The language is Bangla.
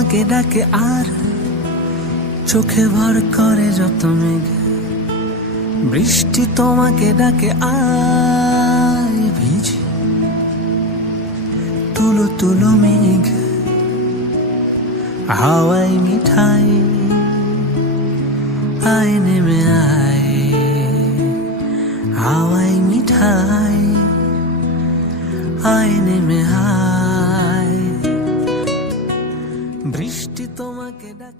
তোমাকে ডাকে আর চোখে ভর করে যত মেঘ। বৃষ্টি তোমাকে ডাকে আয় ভিজি, তুলো তুলো মেঘ। হাওয়ায় মিঠাই